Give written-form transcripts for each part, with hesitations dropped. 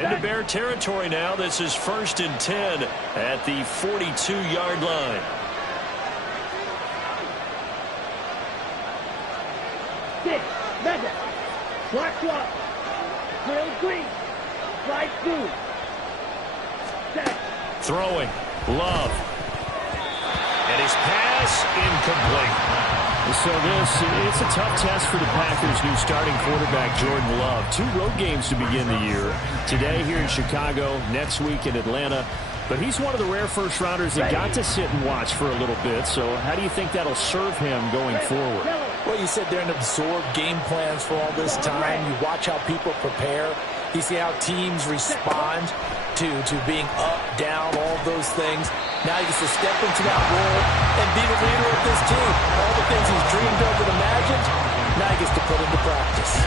Into Bear territory now. This is 1st and 10 at the 42-yard line. Six, Madden, black clock, grill green, slide two, set. Throwing, Love. And his pass incomplete. So it's a tough test for the Packers' new starting quarterback, Jordan Love. 2 road games to begin the year. Today here in Chicago, next week in Atlanta. But he's one of the rare first-rounders that got to sit and watch for a little bit. So how do you think that'll serve him going forward? Well, you sit there and absorb game plans for all this time. You watch how people prepare. You see how teams respond to being up, down, all those things. Now he gets to step into that role and be the leader of this team. All the things he's dreamed of and imagined, now he gets to put into practice.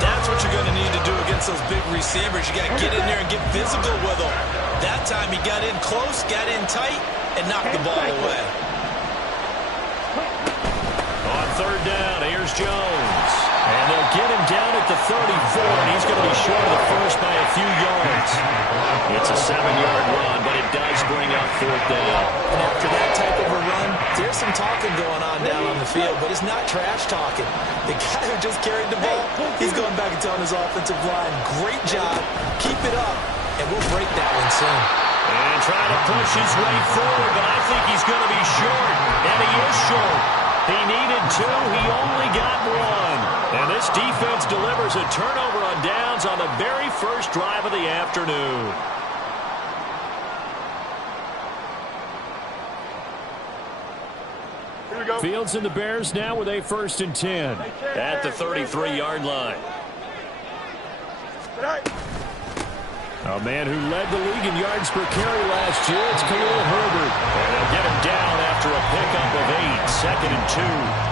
That's what you're going to need to do against those big receivers. You got to get in there and get physical with them. That time he got in close, got in tight, and knocked the ball away. On 3rd down, here's Jones. And they'll get him down at the 34, and he's going to be short of the first by a few yards. It's a 7-yard run, but it does bring up 4th down. And after that type of a run, there's some talking going on down on the field, but it's not trash talking. The guy who just carried the ball, he's going back and telling his offensive line, great job, keep it up, and we'll break that one soon. And trying to push his way forward, but I think he's going to be short, and he is short. He needed 2, he only got 1. And this defense delivers a turnover on downs on the very first drive of the afternoon. Fields and the Bears now with a 1st and 10 at the 33-yard line. A man who led the league in yards per carry last year, it's Khalil Herbert. And they'll get him down after a pickup of 8, 2nd and 2.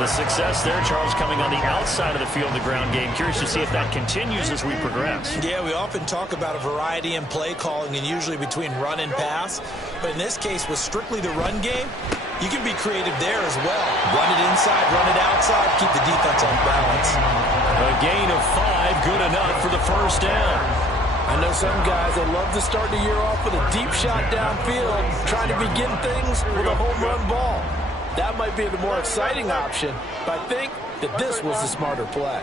The success there, Charles, coming on the outside of the field in the ground game. Curious to see if that continues as we progress. Yeah, we often talk about a variety in play calling and usually between run and pass. But in this case, with strictly the run game, you can be creative there as well. Run it inside, run it outside, keep the defense off balance. A gain of 5, good enough for the 1st down. I know some guys that love to start the year off with a deep shot downfield, trying to begin things with a home run ball. That might be the more exciting option, but I think that this was the smarter play.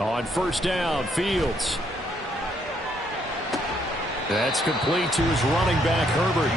On 1st down, Fields. That's complete to his running back, Herbert.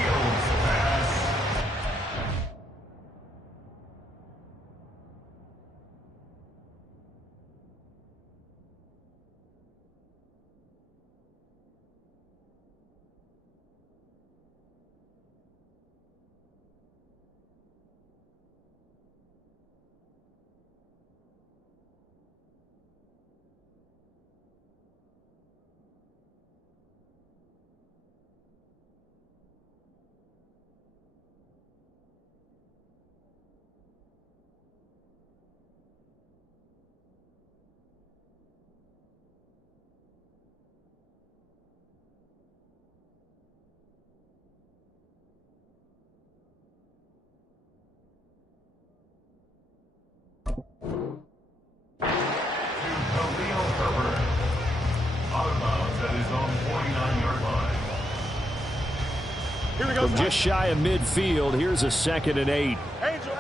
From just shy of midfield, here's a 2nd and 8. Angel.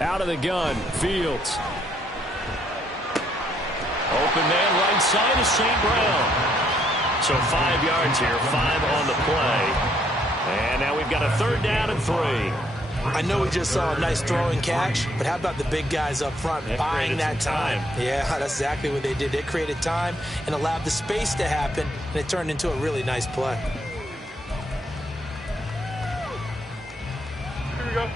Out of the gun, Fields. Open man right side is St. Brown. So 5 yards here, 5 on the play. And now we've got a 3rd down and 3. I know we just saw a nice throwing catch, but how about the big guys up front buying that time? Yeah, that's exactly what they did. They created time and allowed the space to happen, and it turned into a really nice play. Here we go.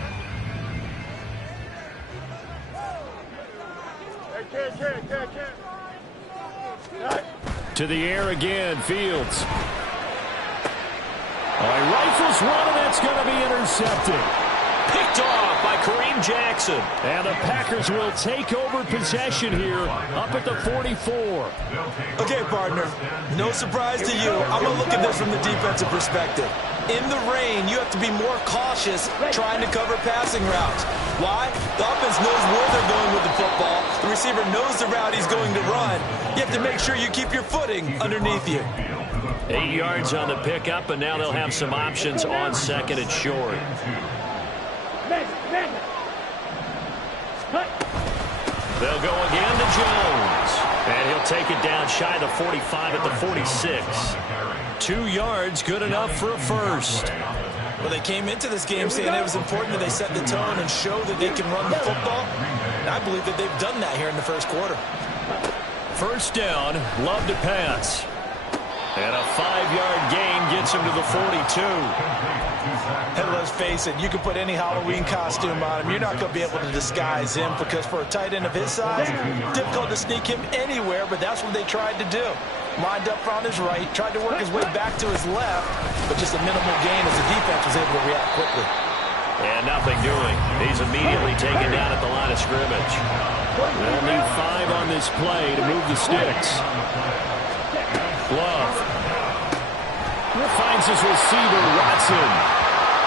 Hey, To the air again, Fields. He rifles one, and that's going to be intercepted. Picked off by Kareem Jackson. And the Packers will take over possession here up at the 44. Okay, partner, no surprise to you. I'm going to look at this from the defensive perspective. In the rain, you have to be more cautious trying to cover passing routes. Why? The offense knows where they're going with the football. The receiver knows the route he's going to run. You have to make sure you keep your footing underneath you. 8 yards on the pickup, and now they'll have some options on second and short. They'll go again to Jones. And he'll take it down shy of the 45 at the 46. 2 yards, good enough for a first. Well, they came into this game saying it was important that they set the tone and show that they can run the football. And I believe that they've done that here in the first quarter. First down, Love to pass. And a 5-yard gain gets him to the 42. And let's face it, you can put any Halloween costume on him. You're not going to be able to disguise him because for a tight end of his size, difficult to sneak him anywhere, but that's what they tried to do. Lined up on his right, tried to work his way back to his left, but just a minimal gain as the defense was able to react quickly. And nothing doing. He's immediately taken down at the line of scrimmage. They'll need 5 on this play to move the sticks. Love finds his receiver, Watson.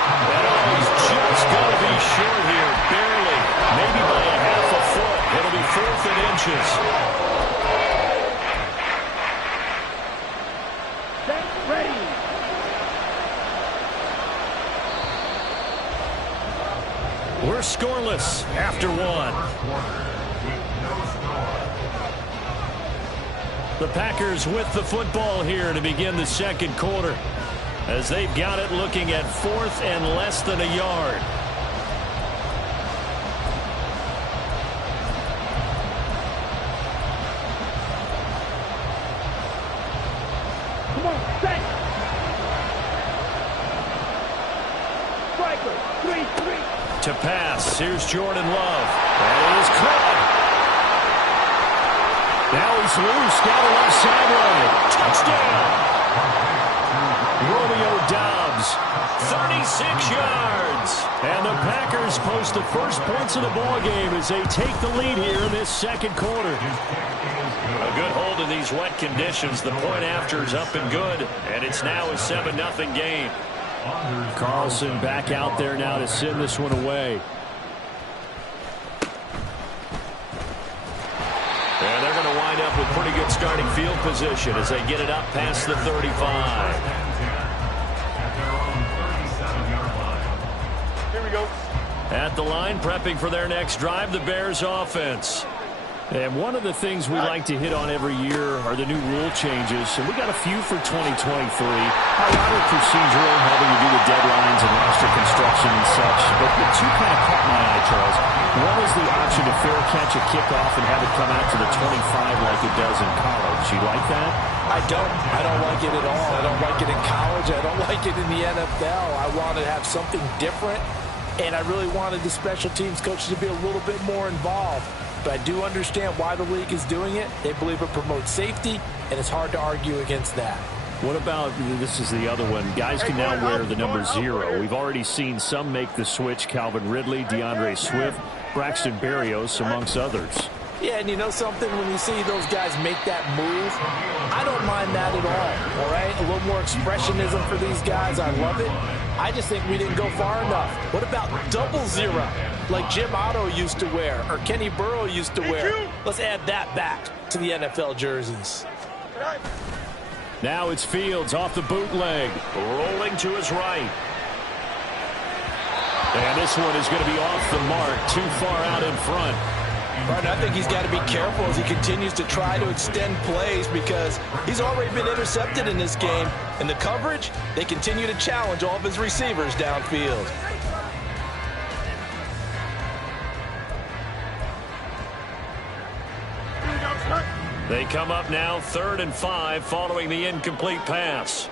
And he's just going to be short here, barely, maybe by a half a foot. It'll be 4th and inches. Ready. We're scoreless after 1. The Packers with the football here to begin the second quarter, as they've got it looking at 4th and less than a yard. Come on, set. Striker, 3-3. To pass, here's Jordan Love. And it is caught. Now he's loose down the left sideline. Touchdown. Romeo Doubs, 36 yards. And the Packers post the first points of the ballgame as they take the lead here in this second quarter. A good hold in these wet conditions. The point after is up and good. And it's now a 7-0 game. Carlson back out there now to send this one away. And they're going to wind up with pretty good starting field position as they get it up past the 35. Here we go. At the line, prepping for their next drive, the Bears offense. And one of the things we like to hit on every year are the new rule changes. And we got a few for 2023. A lot of procedural, having to do with deadlines and roster construction and such. But the two kind of caught my eye, Charles. One is the option to fair catch a kickoff and have it come out to the 25 like it does in college. You like that? I don't like it at all. I don't like it in college. I don't like it in the NFL. I want to have something different. And I really wanted the special teams coaches to be a little bit more involved. But I do understand why the league is doing it. They believe it promotes safety, and it's hard to argue against that. What about, this is the other one, guys can now wear the number 0. We've already seen some make the switch, Calvin Ridley, DeAndre Swift, Braxton Berrios, amongst others. Yeah, and you know something? When you see those guys make that move, I don't mind that at all right? A little more expressionism for these guys. I love it. I just think we didn't go far enough. What about 00, like Jim Otto used to wear or Kenny Burrow used to wear? Let's add that back to the NFL jerseys. Now it's Fields off the bootleg, rolling to his right. And this one is going to be off the mark, too far out in front. Right, I think he's got to be careful as he continues to try to extend plays because he's already been intercepted in this game. And the coverage, they continue to challenge all of his receivers downfield. They come up now 3rd and 5 following the incomplete pass.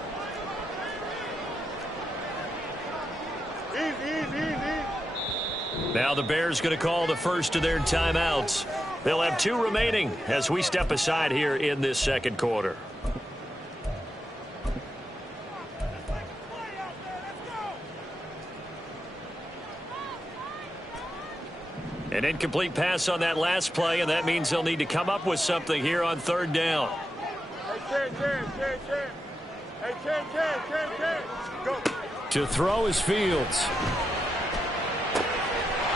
Now the Bears going to call the first of their timeouts. They'll have 2 remaining as we step aside here in this second quarter. An incomplete pass on that last play, and that means they'll need to come up with something here on third down. Hey, go. To throw is Fields.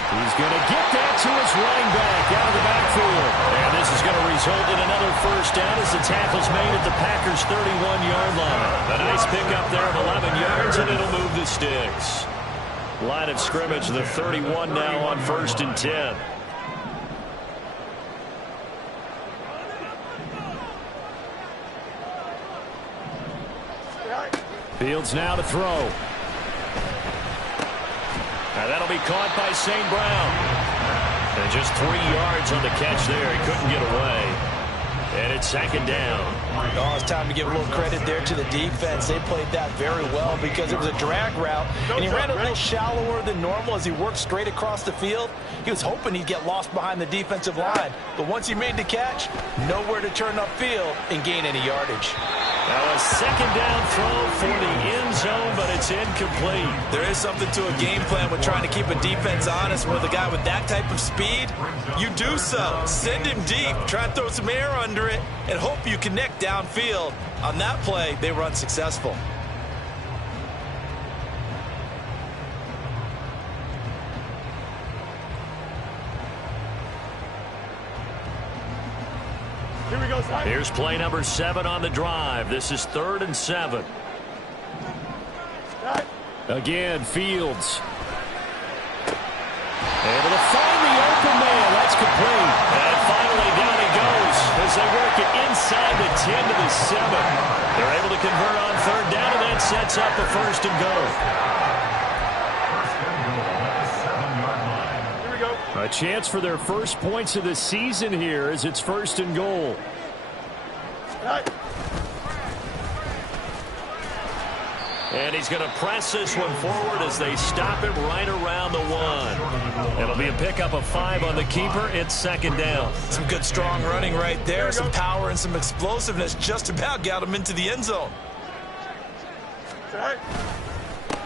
He's going to get that to his running back out of the backfield. And this is going to result in another first down as the tackle's made at the Packers' 31-yard line. A nice pickup there of 11 yards, and it'll move the sticks. Line of scrimmage, the 31 now on 1st and 10. Fields now to throw. And that'll be caught by St. Brown. And just 3 yards on the catch there. He couldn't get away. And it's 2nd down. Oh, it's time to give a little credit there to the defense. They played that very well because it was a drag route, and he ran a little shallower than normal as he worked straight across the field. He was hoping he'd get lost behind the defensive line, but once he made the catch, nowhere to turn upfield and gain any yardage. Now a 2nd down throw for the end zone, but it's incomplete. There is something to a game plan with trying to keep a defense honest. With a guy with that type of speed, you do so. Send him deep, try and throw some air under it, and hope you connect downfield. On that play, they were unsuccessful. Here we go, Simon. Here's play number 7 on the drive. This is 3rd and 7. Again, Fields. Able to find the open man. That's complete. And finally down he goes as they work it inside the 10 to the 7. They're able to convert on 3rd down, and that sets up a 1st and goal. A chance for their first points of the season here as it's 1st and goal. And he's going to press this one forward as they stop him right around the 1. It'll be a pickup of 5 on the keeper. It's 2nd down. Some good strong running right there. Some power and some explosiveness just about got him into the end zone.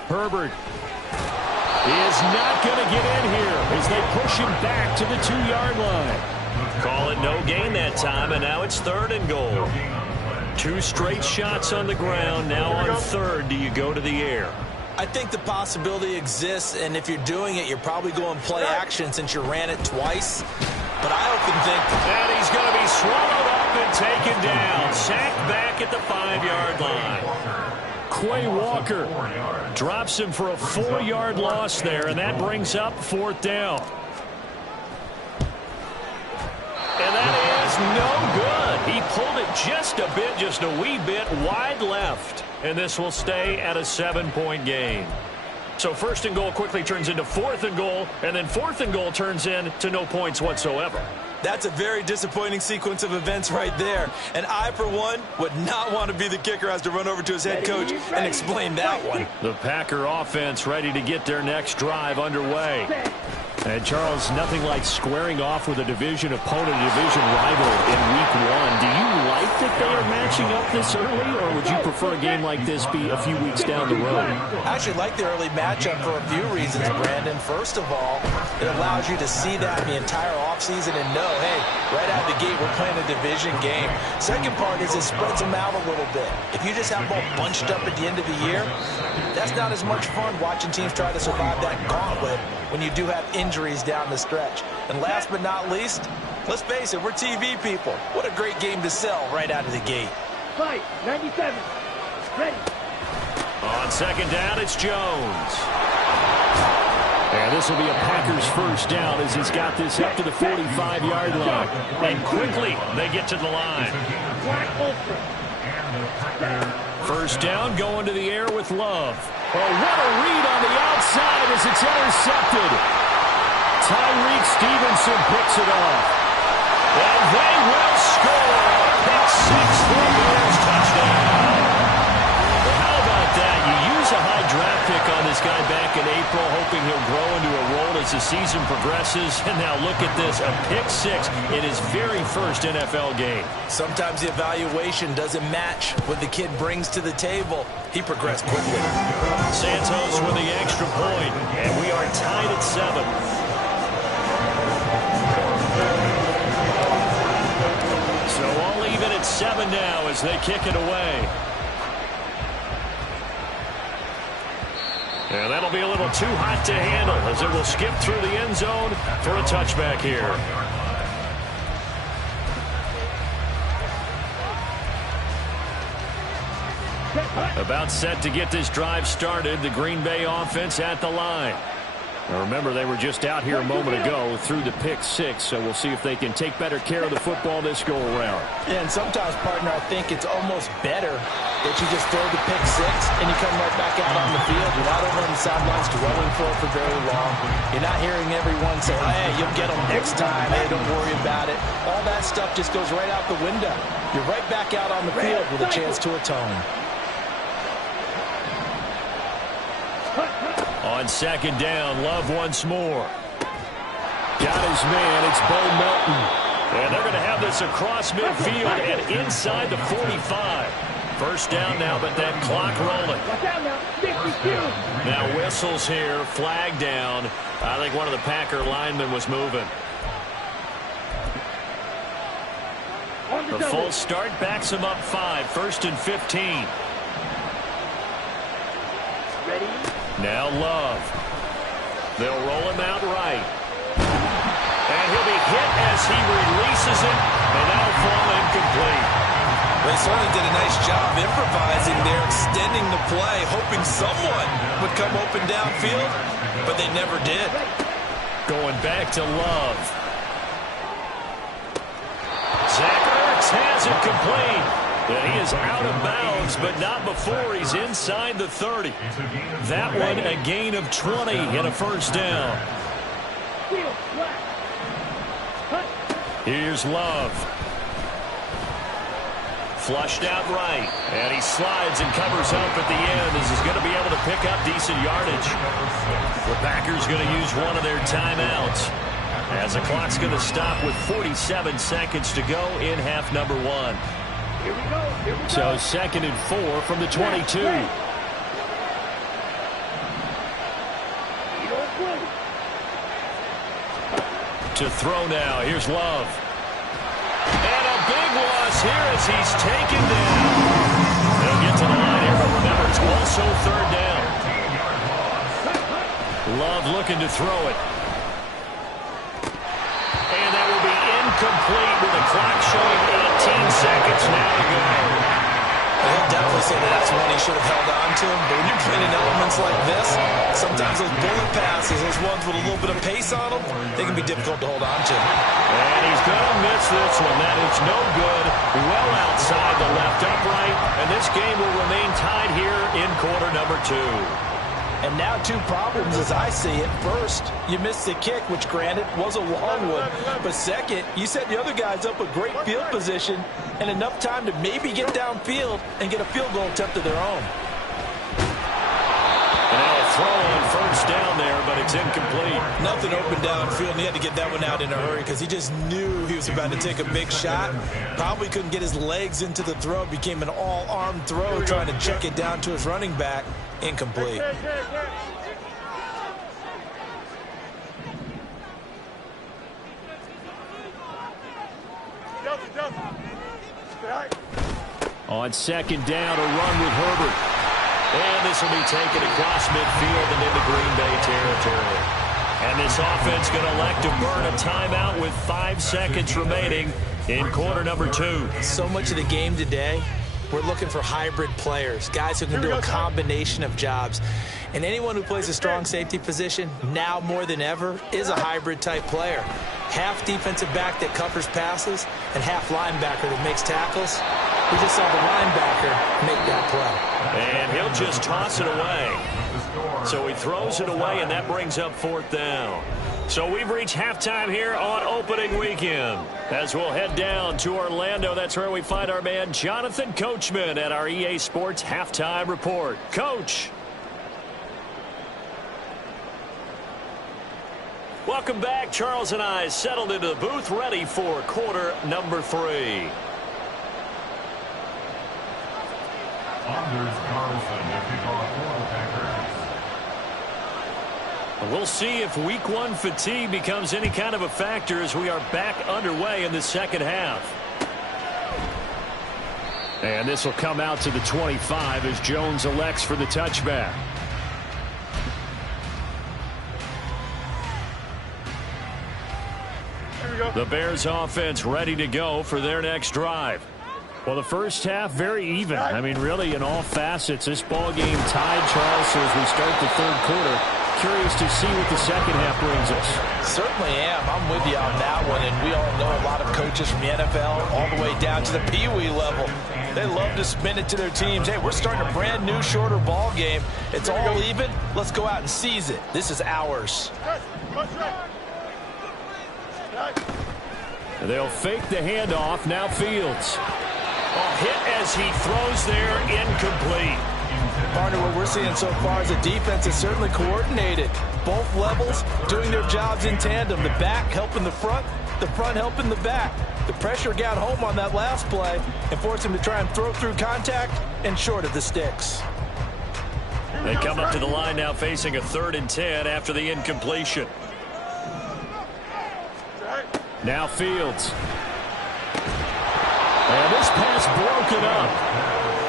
Herbert is not going to get in here as they push him back to the 2-yard line. Call it no gain that time, and now it's 3rd and goal. 2 straight shots on the ground. Now on 3rd, do you go to the air? I think the possibility exists, and if you're doing it, you're probably going play action since you ran it twice. But I often think that he's going to be swallowed up and taken down. Sacked back at the 5-yard line. Quay Walker drops him for a 4-yard loss there, and that brings up 4th down. And that is no good. He pulled it just a bit, just a wee bit wide left. And this will stay at a 7-point game. So 1st and goal quickly turns into 4th and goal, and then 4th and goal turns into no points whatsoever. That's a very disappointing sequence of events right there. And I, for one, would not want to be the kicker who has to run over to his head coach and explain that one. The Packer offense ready to get their next drive underway. And, Charles, nothing like squaring off with a division opponent, a division rival in Week 1. Do you like that they are matching up this early, or would you prefer a game like this be a few weeks down the road? I actually like the early matchup for a few reasons, Brandon. First of all, it allows you to see that the entire offseason and know, hey, right out of the gate, we're playing a division game. Second part is it spreads them out a little bit. If you just have them all bunched up at the end of the year, that's not as much fun watching teams try to survive that gauntlet when you do have injuries down the stretch. And last but not least, let's face it, we're TV people. What a great game to sell right out of the gate. Fight, 97, ready. On 2nd down, it's Jones. And this will be a Packers 1st down as he's got this up to the 45-yard line. And quickly, they get to the line. 1st down, going to the air with Love. Oh, what a read on the outside as it's intercepted. Tyreek Stevenson picks it off. And they will score. Pick 6 for the Bears, touchdown. Well, how about that? You use a high draft pick on this guy back in April, hoping he'll grow into a role as the season progresses. And now look at this, a pick 6 in his very first NFL game. Sometimes the evaluation doesn't match what the kid brings to the table. He progressed quickly. Santos with the extra point, and we are tied at 7. 7 now as they kick it away. And that'll be a little too hot to handle as it will skip through the end zone for a touchback here. About set to get this drive started. The Green Bay offense at the line. Now remember, they were just out here a moment ago through the pick 6, so we'll see if they can take better care of the football this go around. Yeah, and sometimes, partner, I think it's almost better that you just throw the pick 6 and you come right back out on the field. You're not over on the sidelines dwelling for it for very long. You're not hearing everyone say, hey, you'll get them next time. Hey, don't worry about it. All that stuff just goes right out the window. You're right back out on the field with a chance to atone. On second down, Love once more. Got his man. It's Bo Melton. And they're going to have this across midfield and inside the 45. First down now, but that clock rolling. Now whistles here, flag down. I think one of the Packer linemen was moving. The full start backs him up 5. First and 15. Ready? Now Love. They'll roll him out right. And he'll be hit as he releases it, and that'll fall incomplete. They certainly did a nice job improvising there, extending the play, hoping someone would come open downfield, but they never did. Going back to Love. Zach Ertz has it complete. And he is out of bounds, but not before he's inside the 30. That one a gain of 20 and a first down. Here's Love. Flushed out right. And he slides and covers up at the end as he's going to be able to pick up decent yardage. The Packers going to use one of their timeouts as the clock's going to stop with 47 seconds to go in half number 1. Here we go. Here we go. So second and 4 from the 22. To throw now. Here's Love. And a big loss here as he's taken down. They'll get to the line here, but remember, it's also third down. Love looking to throw it. And that will be incomplete with the clock showing 18 seconds now to go. He'll definitely say that that's one he should have held on to. But when you're playing in elements like this, sometimes those bullet passes, those ones with a little bit of pace on them, they can be difficult to hold on to. And he's going to miss this one. That is no good. Well outside the left upright. And this game will remain tied here in quarter number 2. And now 2 problems as I see it. First, you missed the kick, which granted was a long one. But second, you set the other guys up with great field position and enough time to maybe get downfield and get a field goal attempt of their own. And now a throw on first down there, but it's incomplete. Nothing open downfield, and he had to get that one out in a hurry because he just knew he was about to take a big shot. Probably couldn't get his legs into the throw. Became an all-arm throw, trying to check it down to his running back. Incomplete. On second down, a run with Herbert. And this will be taken across midfield and into Green Bay territory. And this offense going to elect to burn a timeout with 5 seconds remaining in quarter number 2. So much of the game today, we're looking for hybrid players, guys who can do a combination of jobs. And anyone who plays a strong safety position, now more than ever, is a hybrid-type player. Half defensive back that covers passes and half linebacker that makes tackles. We just saw the linebacker make that play. And he'll just toss it away. So he throws it away, and that brings up 4th down. So we've reached halftime here on opening weekend. As we'll head down to Orlando, that's where we find our man Jonathan Coachman at our EA Sports Halftime Report. Coach. Welcome back. Charles and I settled into the booth, ready for quarter number 3. We'll see if week 1 fatigue becomes any kind of a factor as we are back underway in the second half. And this will come out to the 25 as Jones elects for the touchback. The Bears offense ready to go for their next drive. Well, the first half, very even. I mean, really, in all facets, this ball game tied, Charles. So as we start the third quarter, curious to see what the second half brings us. Certainly am. I'm with you on that one. And we all know a lot of coaches from the NFL all the way down to the Pee-wee level. They love to spin it to their teams. Hey, we're starting a brand new, shorter ball game. It's all even. Let's go out and seize it. This is ours. They'll fake the handoff. Now Fields. Oh, hit as he throws there, incomplete. Partner, what we're seeing so far is the defense is certainly coordinated. Both levels doing their jobs in tandem. The back helping the front helping the back. The pressure got home on that last play and forced him to try and throw through contact and short of the sticks. They come up to the line now facing a 3rd and 10 after the incompletion. Now Fields. And this pass broken up.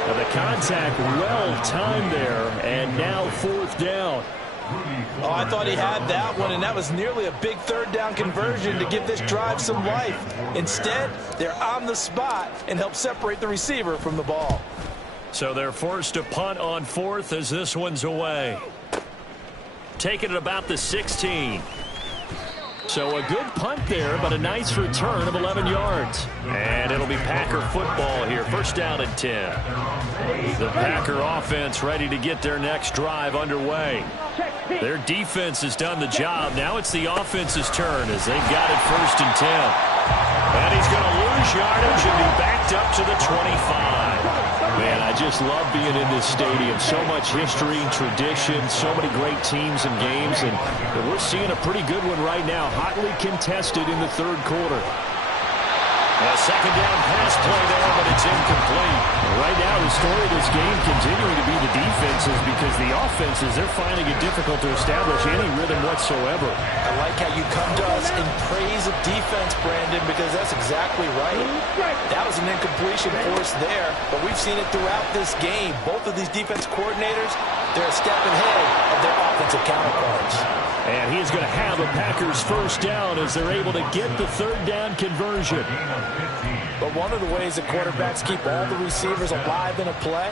Now the contact well timed there, and now 4th down. Oh, I thought he had that one, and that was nearly a big 3rd down conversion to give this drive some life. Instead, they're on the spot and help separate the receiver from the ball. So they're forced to punt on 4th as this one's away. Taking it about the 16. So a good punt there, but a nice return of 11 yards. And it'll be Packer football here. 1st down and 10. The Packer offense ready to get their next drive underway. Their defense has done the job. Now it's the offense's turn as they've got it 1st and 10. And he's going to lose yardage and be backed up to the 25. Man, I just love being in this stadium. So much history, tradition, so many great teams and games. And we're seeing a pretty good one right now. Hotly contested in the 3rd quarter. A 2nd down pass play there, but it's incomplete. Right now, the story of this game continuing to be the defenses because the offenses, they're finding it difficult to establish any rhythm whatsoever. I like how you come to us in praise of defense, Brandon, because that's exactly right. That was an incompletion forced there, but we've seen it throughout this game. Both of these defense coordinators, they're a step ahead of their offensive counterparts. And he is going to have a Packers 1st down as they're able to get the 3rd down conversion. But one of the ways that quarterbacks keep all the receivers alive in a play,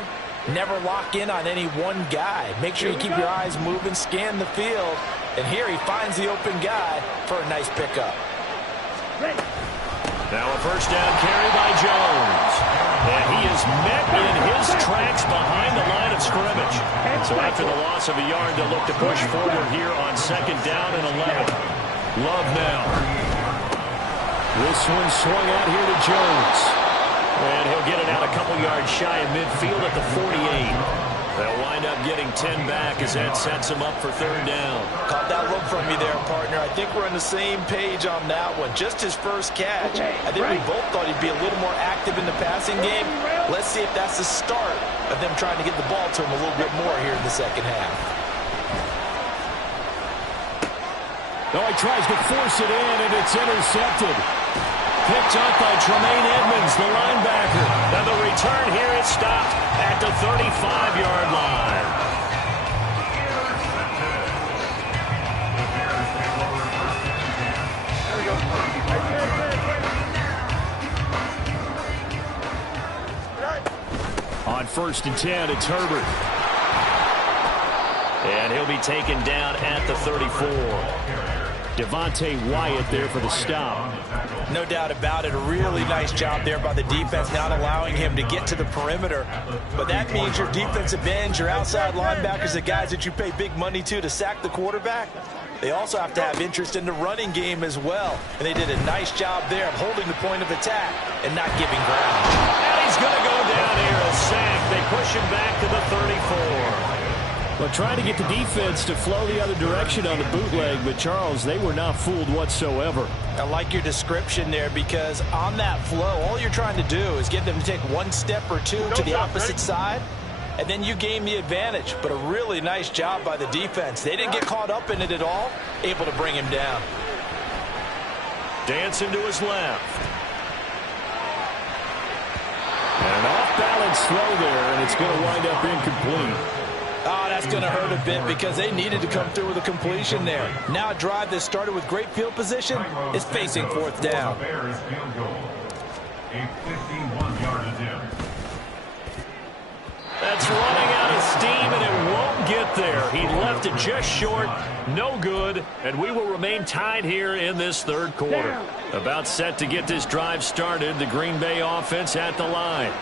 never lock in on any one guy. Make sure you keep your eyes moving, scan the field. And here he finds the open guy for a nice pickup. Now a 1st down carry by Jones. And he is met in his tracks behind the line of scrimmage. So after the loss of a yard, they'll look to push forward here on 2nd down and 11. Love now. This one swung out here to Jones. And he'll get it out a couple yards shy of midfield at the 48. They'll wind up getting 10 back as that sets him up for 3rd down. Caught that look from me there, partner. I think we're on the same page on that one. Just his first catch. I think we both thought he'd be a little more active in the passing game. Let's see if that's the start of them trying to get the ball to him a little bit more here in the 2nd half. No, he tries to force it in, and it's intercepted. Picked up by Tremaine Edmonds, the linebacker. Now the return here is stopped at the 35-yard line. On 1st and 10, it's Herbert. And he'll be taken down at the 34. Devontae Wyatt there for the stop. No doubt about it. A really nice job there by the defense, not allowing him to get to the perimeter. But that means your defensive ends, your outside linebackers, the guys that you pay big money to sack the quarterback, they also have to have interest in the running game as well. And they did a nice job there of holding the point of attack and not giving ground. And he's going to go down here, a sack. They push him back to the 34. Well, trying to get the defense to flow the other direction on the bootleg, but Charles, they were not fooled whatsoever. I like your description there because on that flow, all you're trying to do is get them to take one step or two to the opposite side, and then you gain the advantage. But a really nice job by the defense. They didn't get caught up in it at all, able to bring him down. Dancing to his left. And an off-balance throw there, and it's going to wind up incomplete. Oh, that's going to hurt a bit because they needed to come through with a completion there. Now a drive that started with great field position is facing fourth down. Bears field goal. A 51-yard attempt. That's running out of steam, and it won't get there. He left it just short, no good, and we will remain tied here in this third quarter. About set to get this drive started, the Green Bay offense at the line.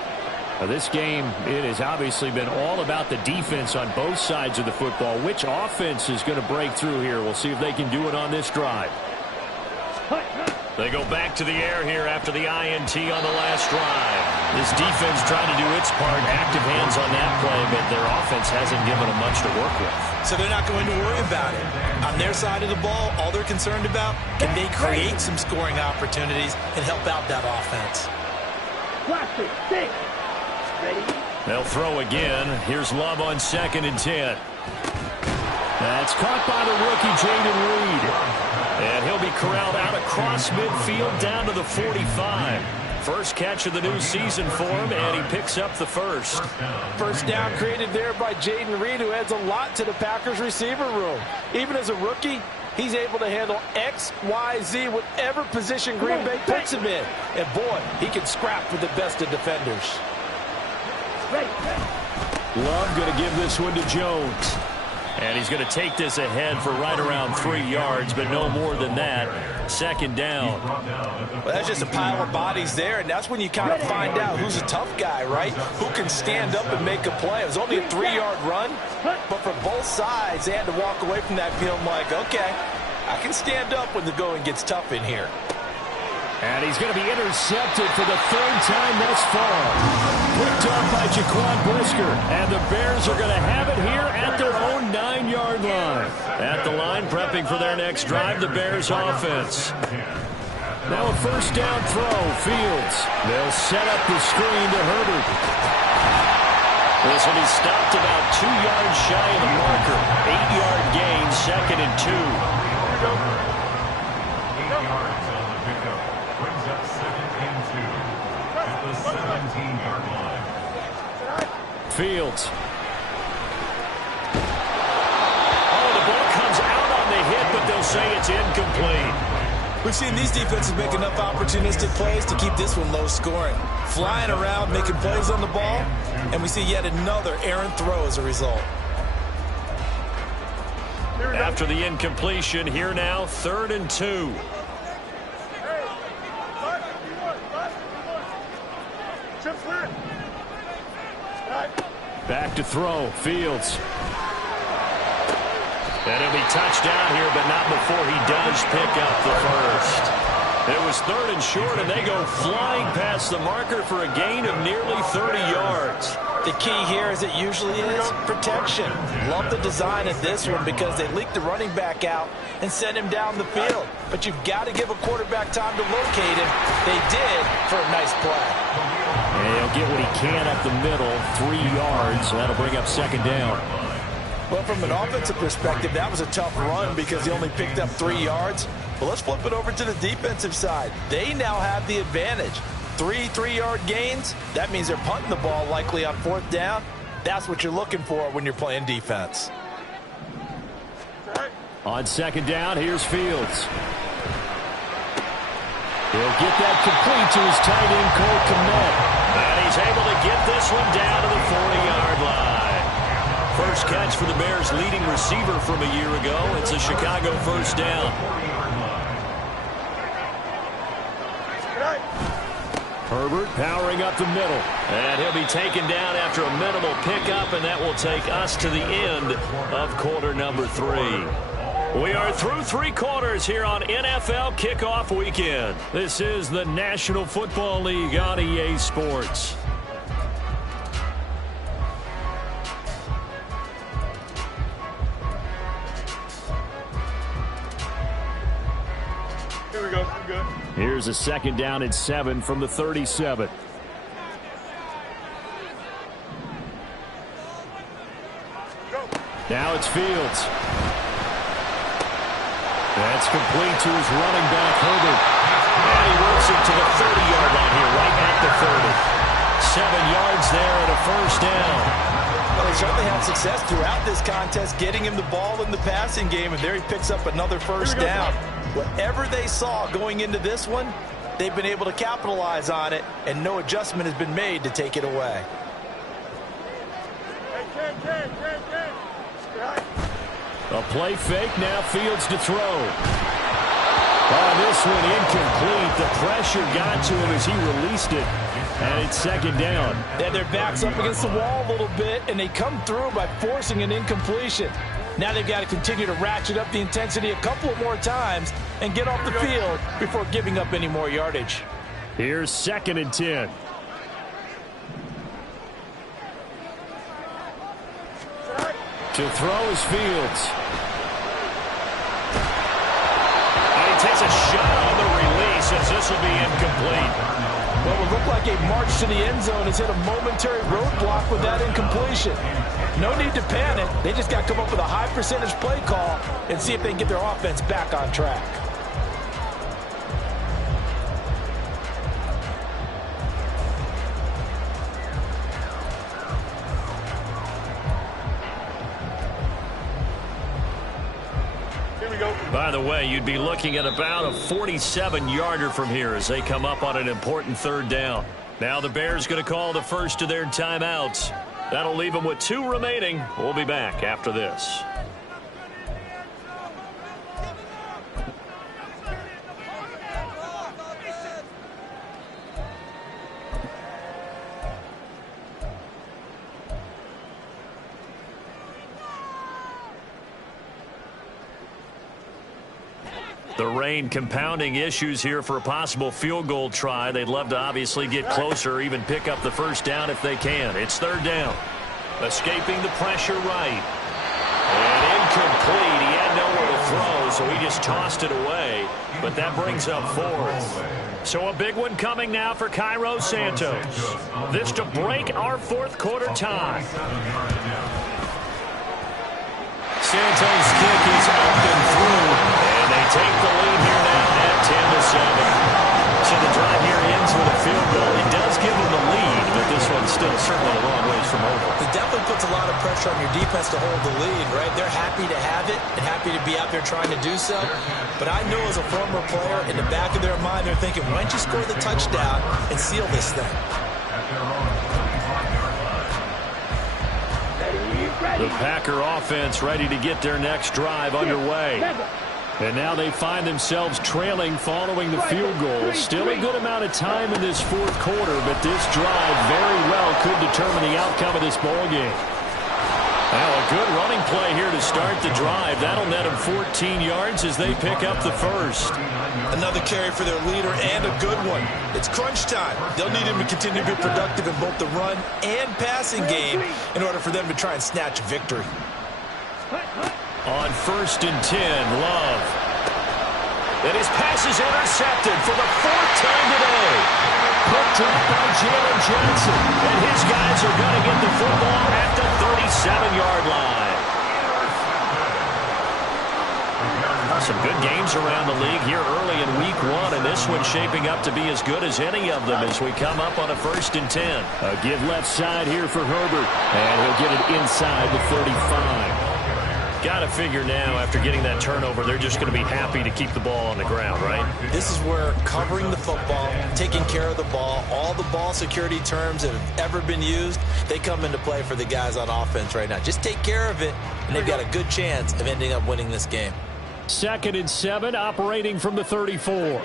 Now, this game, it has obviously been all about the defense on both sides of the football. Which offense is going to break through here? We'll see if they can do it on this drive. They go back to the air here after the INT on the last drive. This defense trying to do its part, active hands on that play, but their offense hasn't given them much to work with. So they're not going to worry about it. On their side of the ball, all they're concerned about, can they create some scoring opportunities and help out that offense? Ready? They'll throw again. Here's Love on 2nd and 10. That's caught by the rookie, Jaden Reed. And he'll be corralled out across midfield down to the 45. First catch of the new season for him, and he picks up the first. First down created there by Jaden Reed, who adds a lot to the Packers receiver room. Even as a rookie, he's able to handle X, Y, Z, whatever position Green Bay puts him in. And boy, he can scrap with the best of defenders. Love going to give this one to Jones. And he's going to take this ahead for right around 3 yards, but no more than that. Second down. Well, that's just a pile of bodies there, and that's when you kind of find out who's a tough guy, right? Who can stand up and make a play. It was only a 3-yard run, but for both sides, they had to walk away from that feeling like, okay, I can stand up when the going gets tough in here. And he's going to be intercepted for the 3rd time thus far. Picked up by Jaquan Brisker. And the Bears are going to have it here at their own 9-yard line. At the line, prepping for their next drive, the Bears offense. Now a first down throw, Fields. They'll set up the screen to Herbert. This will be stopped about 2 yards shy of the marker. 8-yard gain, 2nd and 2. 8 yards on the pickup. Brings up 2nd and 2 at the 17-yard line. Fields. Oh, the ball comes out on the hit, but they'll say it's incomplete. We've seen these defenses make enough opportunistic plays to keep this one low scoring. Flying around, making plays on the ball, and we see yet another errant throw as a result. After the incompletion, here now, 3rd and 2. Back to throw, Fields. And he'll be touched down here, but not before he does pick up the first. It was 3rd and short, and they go flying past the marker for a gain of nearly 30 yards. The key here, as it usually is, protection. Love the design of this one because they leaked the running back out and sent him down the field. But you've got to give a quarterback time to locate him. They did for a nice play. And he'll get what he can up the middle, 3 yards. That'll bring up 2nd down. Well, from an offensive perspective, that was a tough run because he only picked up 3 yards. But let's flip it over to the defensive side. They now have the advantage. 3 3-yard gains, that means they're punting the ball likely on 4th down. That's what you're looking for when you're playing defense. On 2nd down, here's Fields. He'll get that complete to his tight end, Cole Kmet. And he's able to get this one down to the 40-yard line. First catch for the Bears' leading receiver from a year ago. It's a Chicago first down. Herbert powering up the middle. And he'll be taken down after a minimal pickup, and that will take us to the end of quarter number 3. We are through 3 quarters here on NFL Kickoff Weekend. This is the National Football League on EA Sports. Here we go. Good. Here's a 2nd down and 7 from the 37. Now it's Fields. That's complete to his running back, Herbert. And he works it to the 30-yard line here, right at the 30. 7 yards there and a first down. Well, they certainly had success throughout this contest, getting him the ball in the passing game, and there he picks up another first down. Whatever they saw going into this one, they've been able to capitalize on it, and no adjustment has been made to take it away. A play fake, now Fields to throw. Oh, this one incomplete. The pressure got to him as he released it, and it's second down. Yeah, their back's up against the wall a little bit, and they come through by forcing an incompletion. Now they've got to continue to ratchet up the intensity a couple of more times and get off the field before giving up any more yardage. Here's 2nd and 10. To throw is Fields. And he takes a shot on the release as this will be incomplete. Well, it would look like a march to the end zone has hit a momentary roadblock with that incompletion. No need to panic. They just got to come up with a high percentage play call and see if they can get their offense back on track. By the way, you'd be looking at about a 47-yarder from here as they come up on an important 3rd down. Now the Bears going to call the first of their timeouts. That'll leave them with 2 remaining. We'll be back after this. The rain compounding issues here for a possible field goal try. They'd love to obviously get closer, even pick up the first down if they can. It's 3rd down. Escaping the pressure right. And incomplete. He had nowhere to throw, so he just tossed it away. But that brings up 4th. So a big one coming now for Cairo Santos. This to break our 4th quarter tie. Santos' kick is up and through. They take the lead here now at 10-7. So the drive here ends with a field goal. It does give them the lead, but this one's still certainly a long ways from over. It definitely puts a lot of pressure on your defense to hold the lead, right? They're happy to have it and happy to be out there trying to do so. But I know as a former player, in the back of their mind, they're thinking, why don't you score the touchdown and seal this thing? The Packer offense ready to get their next drive underway. And now they find themselves trailing following the field goal. Still a good amount of time in this 4th quarter, but this drive very well could determine the outcome of this ballgame. Now a good running play here to start the drive. That'll net them 14 yards as they pick up the first. Another carry for their leader and a good one. It's crunch time. They'll need him to continue to be productive in both the run and passing game in order for them to try and snatch victory. On 1st and 10, Love. And his pass is intercepted for the 4th time today. Quick drop by Jalen Johnson. And his guys are going to get the football at the 37-yard line. Some good games around the league here early in week 1, and this one's shaping up to be as good as any of them as we come up on a 1st and 10. A give left side here for Herbert, and he'll get it inside the 35. Got to figure now, after getting that turnover, they're just going to be happy to keep the ball on the ground, right? This is where covering the football, taking care of the ball, all the ball security terms that have ever been used, they come into play for the guys on offense right now. Just take care of it, and they've got a good chance of ending up winning this game. 2nd and 7, operating from the 34.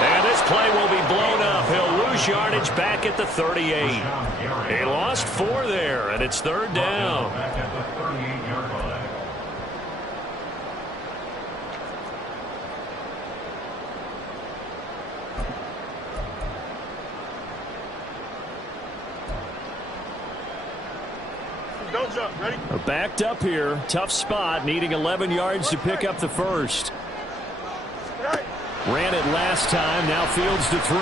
And this play will be blown up. He'll lose yardage back at the 38. He lost 4 there, and it's 3rd down. Don't jump. Ready? Backed up here. Tough spot, needing 11 yards to pick up the first. Ran it last time. Now Fields to throw.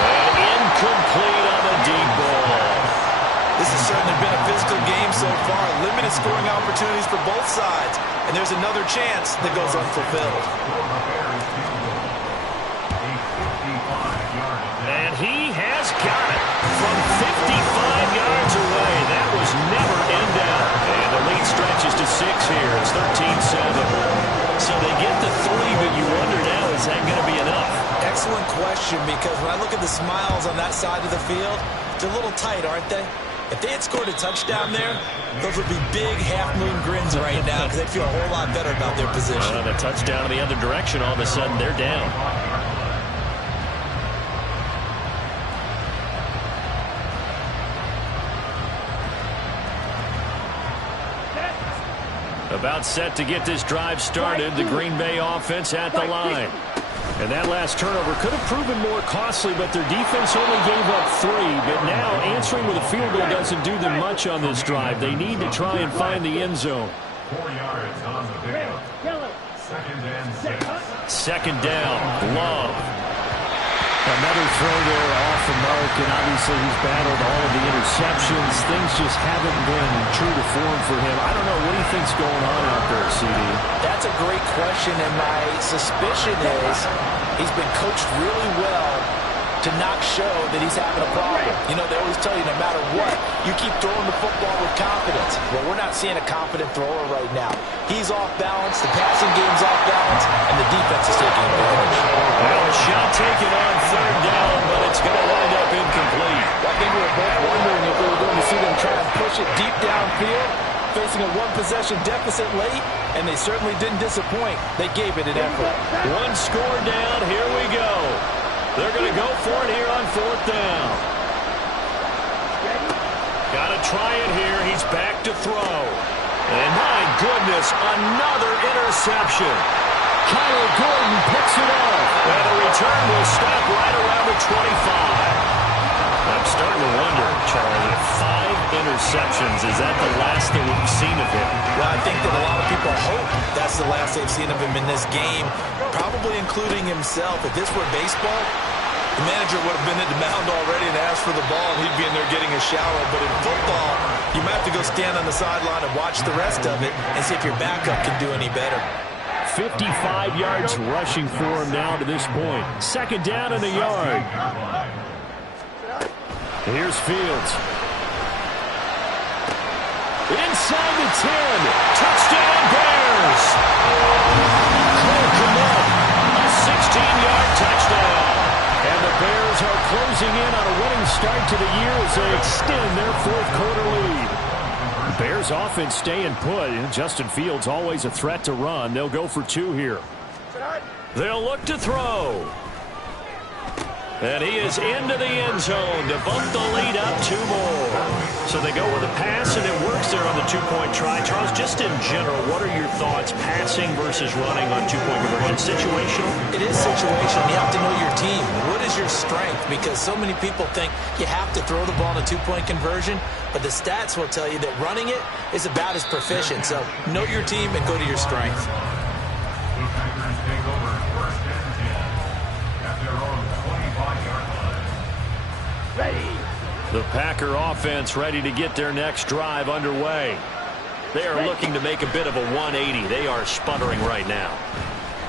And incomplete on the deep ball. This is certainly been a physical game so far. Limited scoring opportunities for both sides. And there's another chance that goes unfulfilled. And he has got it from 55 yards away. That was never in doubt. And the lead stretches to 6 here. It's 13-7. So they get the 3, but you wonder now, is that going to be enough? Excellent question, because when I look at the smiles on that side of the field, they're a little tight, aren't they? If they had scored a touchdown there, those would be big half-moon grins right now because they feel a whole lot better about their position. The touchdown in the other direction, all of a sudden they're down. About set to get this drive started, the Green Bay offense at the line. And that last turnover could have proven more costly, but their defense only gave up 3. But now answering with a field goal doesn't do them much on this drive. They need to try and find the end zone. 4 yards on the pickup. 2nd and 6. Second down, Love. Another throw there off the mark, and obviously he's battled all of the interceptions. Things just haven't been true to form for him. I don't know. What do you think's going on out there, CD? That's a great question, and my suspicion is he's been coached really well to not show that he's having a problem. You know, they always tell you no matter what, you keep throwing the football with confidence. Well, we're not seeing a confident thrower right now. He's off balance, the passing game's off balance, and the defense is taking advantage. Well, a shot taken on 3rd down, but it's going to wind up incomplete. I think we were both wondering if we were going to see them try and push it deep downfield, facing a one-possession deficit late, and they certainly didn't disappoint. They gave it an effort. 1 score down. Here we go. They're going to go for it here on 4th down. Got to try it here. He's back to throw. And my goodness, another interception. Kyler Gordon picks it up. And the return will stop right around the 25. I'm starting to wonder, Charlie, if 5 interceptions, is that the last that we've seen of him? Well, I think that a lot of people hope that's the last they've seen of him in this game, probably including himself. If this were baseball, the manager would have been at the mound already and asked for the ball, and he'd be in there getting a shower. But in football, you might have to go stand on the sideline and watch the rest of it and see if your backup can do any better. 55 yards rushing for him now to this point. 2nd down in a yard. Here's Fields. Inside the 10. Touchdown Bears. Cole Kmet, a 16-yard touchdown. And the Bears are closing in on a winning start to the year as they extend their 4th quarter lead. Bears offense staying put. Justin Fields always a threat to run. They'll go for 2 here. They'll look to throw. And he is into the end zone to bump the lead up 2 more. So they go with a pass, and it works there on the 2-point try. Charles, just in general, what are your thoughts passing versus running on 2-point conversion? Situational? It is situational. You have to know your team. What is your strength? Because so many people think you have to throw the ball in a 2-point conversion, but the stats will tell you that running it is about as proficient. So know your team and go to your strength. The Packers take over 1st and 10 at their own 25-yard line. Ready. The Packer offense ready to get their next drive underway. They are looking to make a bit of a 180. They are sputtering right now.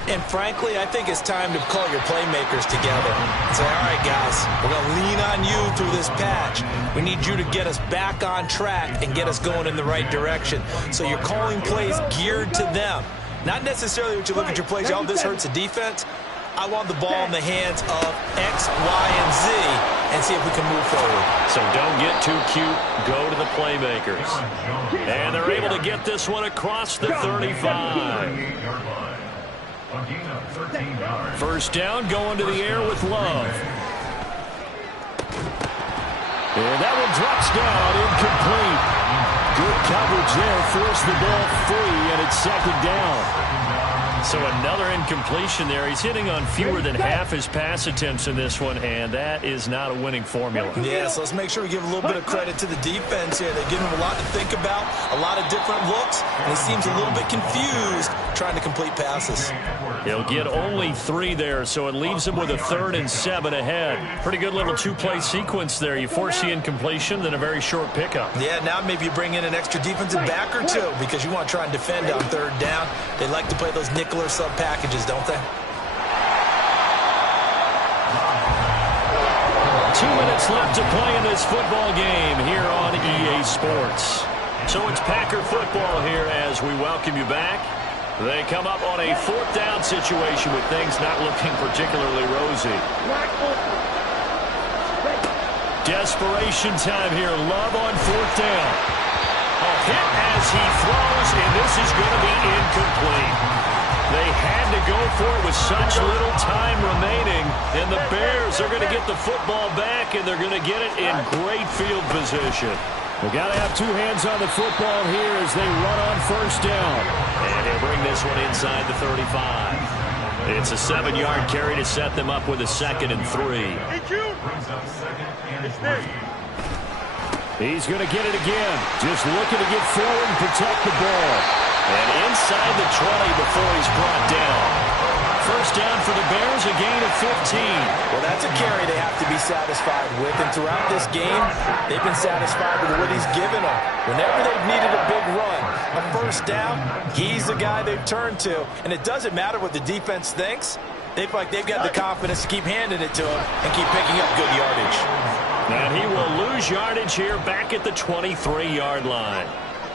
And frankly, I think it's time to call your playmakers together and say, all right, guys, we're going to lean on you through this patch. We need you to get us back on track and get us going in the right direction. So you're calling plays geared to them. Not necessarily what you look at your plays, oh, this hurts the defense. I want the ball in the hands of X, Y, and Z and see if we can move forward. So don't get too cute. Go to the playmakers. And they're able to get this one across the 35. 38-yard line. A gain of 13 yards. 1st down, going to the air with Love. And that one drops down, incomplete. Good coverage there, forced the ball free, and it's 2nd down. So another incompletion there. He's hitting on fewer than half his pass attempts in this one, and that is not a winning formula. Yeah, so let's make sure we give a little bit of credit to the defense here. They give him a lot to think about, a lot of different looks, and he seems a little bit confused trying to complete passes. He'll get only 3 there, so it leaves him with a 3rd and 7 ahead. Pretty good little 2-play sequence there. You force the incompletion, then a very short pickup. Yeah, now maybe you bring in an extra defensive back or 2 because you want to try and defend on 3rd down. They like to play those nickel or sub packages, don't they? 2 minutes left to play in this football game here on EA Sports. So it's Packer football here as we welcome you back. They come up on a 4th down situation with things not looking particularly rosy. Desperation time here. Love on 4th down. A hit as he throws, and this is going to be incomplete. They had to go for it with such little time remaining, and the Bears are going to get the football back, and they're going to get it in great field position. We've got to have 2 hands on the football here as they run on 1st down. And he'll bring this one inside the 35. It's a 7-yard carry to set them up with a 2nd and 3. He's going to get it again. Just looking to get forward and protect the ball. And inside the 20 before he's brought down. 1st down for the Bears, a gain of 15. Well, that's a carry they have to be satisfied with. And throughout this game, they've been satisfied with what he's given them. Whenever they've needed a big run, a 1st down, he's the guy they've turned to. And it doesn't matter what the defense thinks. They feel like they've got the confidence to keep handing it to him and keep picking up good yardage. And he will lose yardage here back at the 23-yard line.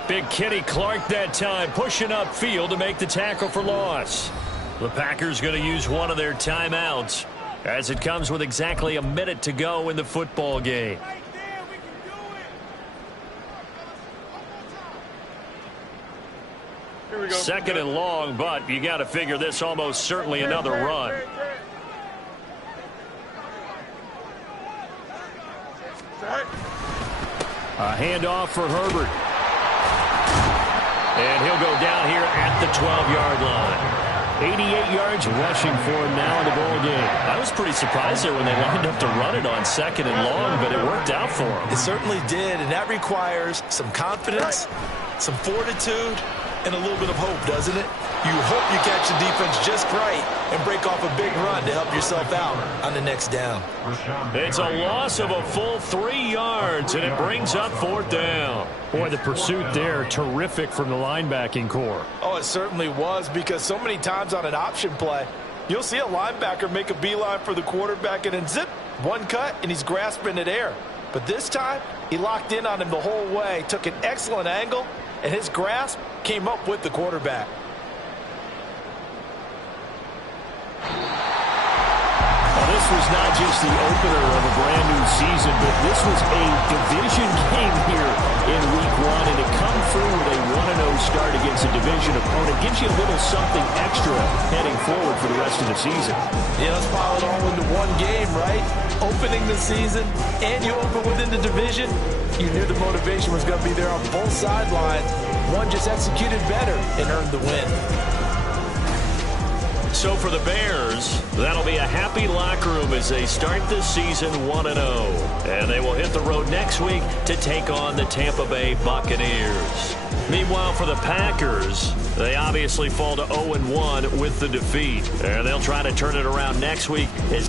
Big Kenny Clark that time, pushing upfield to make the tackle for loss. The Packers going to use one of their timeouts as it comes with exactly a minute to go in the football game. Here we go. 2nd and long, but you got to figure this almost certainly another run. A handoff for Herbert. And he'll go down here at the 12-yard line. 88 yards rushing for him now in the ball game. I was pretty surprised there when they lined up to run it on 2nd and long, but it worked out for him. It certainly did, and that requires some confidence, some fortitude, and a little bit of hope, doesn't it? You hope you catch the defense just right and break off a big run to help yourself out on the next down. It's a loss of a full 3 yards, and it brings up 4th down. Boy, the pursuit there, terrific from the linebacking core. Oh, it certainly was, because so many times on an option play, you'll see a linebacker make a beeline for the quarterback and then zip, one cut, and he's grasping at air. But this time, he locked in on him the whole way, took an excellent angle, and his grasp came up with the quarterback. This was not just the opener of a brand new season, but this was a division game here in week 1, and to come through with a 1-0 start against a division opponent gives you a little something extra heading forward for the rest of the season. Yeah, let's pile it all into one game, right? Opening the season, and you open within the division. You knew the motivation was going to be there on both sidelines. One just executed better and earned the win. So for the Bears, that'll be a happy locker room as they start the season 1-0. And they will hit the road next week to take on the Tampa Bay Buccaneers. Meanwhile, for the Packers, they obviously fall to 0-1 with the defeat. And they'll try to turn it around next week as